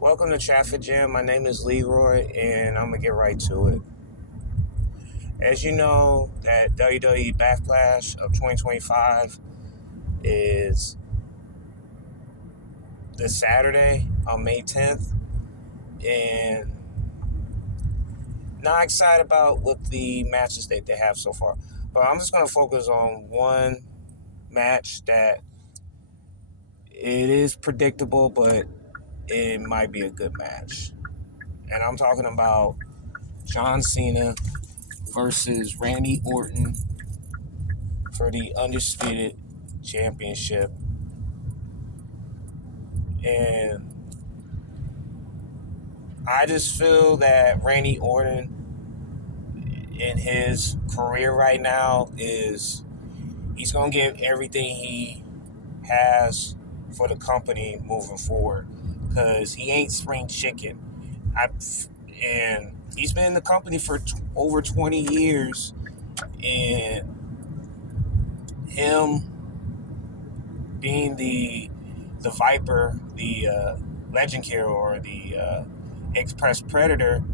Welcome to Traffic Jam. My name is Leroy, and I'm gonna get right to it. As you know, that WWE Backlash of 2025 is this Saturday on May 10th, and not excited about what the matches that they have so far. But I'm just gonna focus on one match that it is predictable, but it might be a good match. And I'm talking about John Cena versus Randy Orton for the Undisputed Championship. And I just feel that Randy Orton in his career right now he's going to give everything he has for the company moving forward because he ain't spring chicken. I and he's been in the company for over 20 years, and him being the Viper, the Legend Hero, or the Express Predator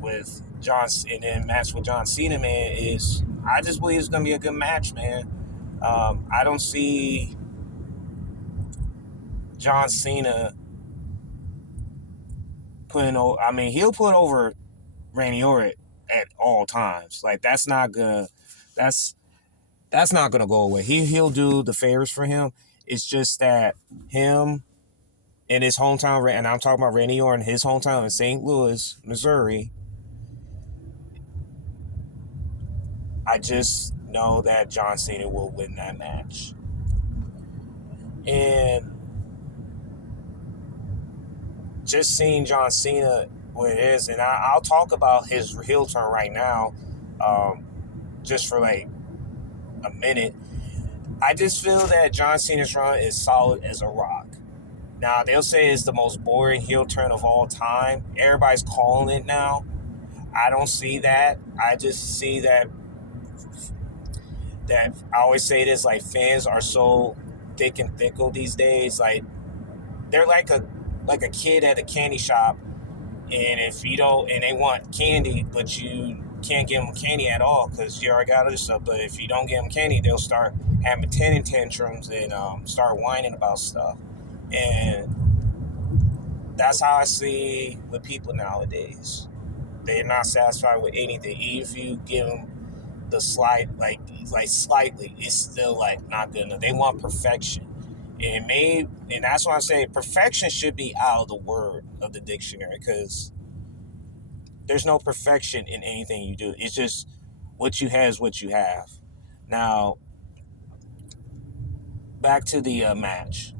with John, and then match with John Cena, man, is I just believe it's gonna be a good match, man. I don't see John Cena putting over. I mean, he'll put over Randy Orton at all times. Like that's that's not gonna go away. He'll do the favors for him. It's just that him in his hometown, and I'm talking about Randy Orton, his hometown in St. Louis, Missouri. I just know that John Cena will win that match. And just seeing John Cena what it is, and I'll talk about his heel turn right now, um, just for like a minute. I just feel that John Cena's run is solid as a rock. Now, they'll say it's the most boring heel turn of all time. Everybody's calling it now. I don't see that. I just see that I always say this, like, fans are so thick and fickle these days. Like, they're like a kid at a candy shop, and if you don't, and they want candy, but you can't give them candy at all because you already got other stuff. But if you don't give them candy, they'll start having tantrums and start whining about stuff. And that's how I see with people nowadays. They're not satisfied with anything, even if you give them the slight, like slightly, it's still like not good enough. They want perfection, and that's why I'm saying perfection should be out of the word of the dictionary because there's no perfection in anything you do. It's just what you have is what you have. Now, back to the match.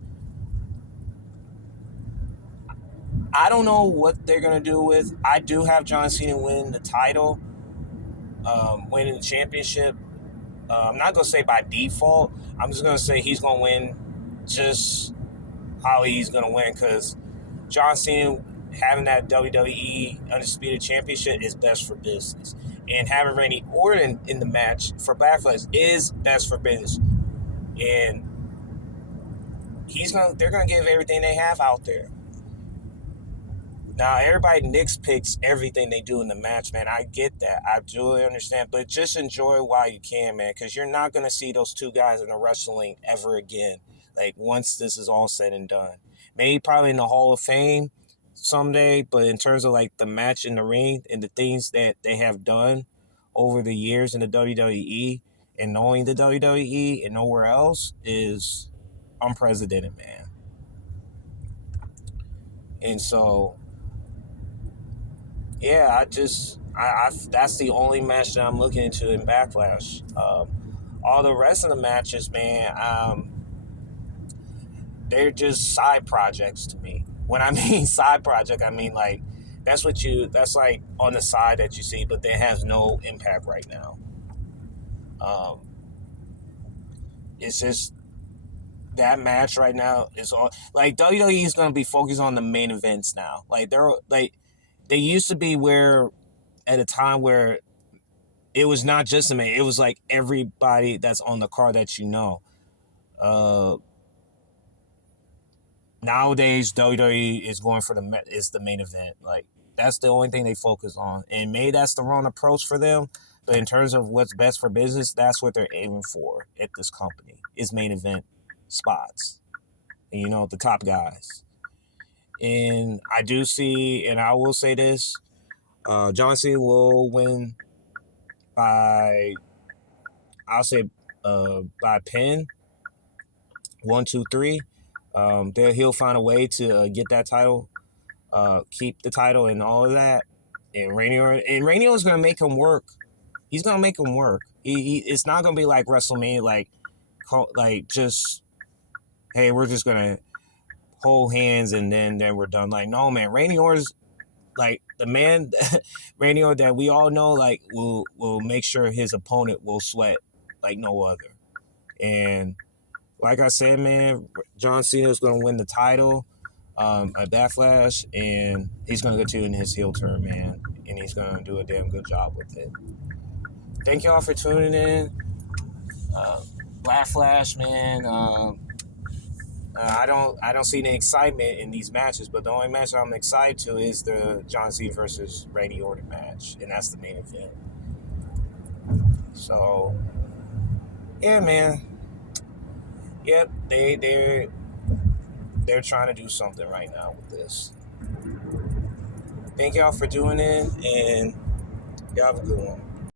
I don't know what they're gonna do with. I do have John Cena win the title, winning the championship. I'm not gonna say by default. I'm just gonna say he's gonna win just how he's gonna win because John Cena having that WWE Undisputed Championship is best for business, and having Randy Orton in the match for Backlash is best for business. And they're gonna give everything they have out there. Now everybody nitpicks everything they do in the match, man. I get that. I truly understand. But just enjoy while you can, man, because you're not gonna see those two guys in the wrestling ever again. Like once this is all said and done. Maybe probably in the Hall of Fame someday, but in terms of like the match in the ring and the things that they have done over the years in the WWE and knowing the WWE and nowhere else is unprecedented, man. And so yeah, I that's the only match that I'm looking into in Backlash. All the rest of the matches, man, they're just side projects to me. When I mean side project, I mean like that's like on the side that you see, but it has no impact right now. Um, it's just that match right now is all like WWE is going to be focused on the main events now. Like they used to be where at a time where it was not just a man. It was like everybody that's on the card that you know. Uh, nowadays WWE is going for the main event. Like that's the only thing they focus on, and maybe that's the wrong approach for them. But in terms of what's best for business, that's what they're aiming for at this company is main event spots. And, the top guys. And I do see, and I will say this: John Cena will win by, I'll say, by pin, 1, 2, 3. Then he'll find a way to get that title, keep the title, and all of that. And Rainier is gonna make him work. He's gonna make him work. It's not gonna be like WrestleMania, like just hey, we're just gonna hold hands and then we're done. Like no, man, Rainier's like the man, Rainier that we all know. Like will make sure his opponent will sweat like no other. And like I said, man, John Cena is going to win the title at Backlash, and he's going to continue in his heel turn, man, and he's going to do a damn good job with it. Thank y'all for tuning in. Backlash, man. I don't see any excitement in these matches, but the only match I'm excited to is the John Cena versus Randy Orton match, and that's the main event. So, yeah, man. Yep, they're trying to do something right now with this. Thank y'all for doing it, and y'all have a good one.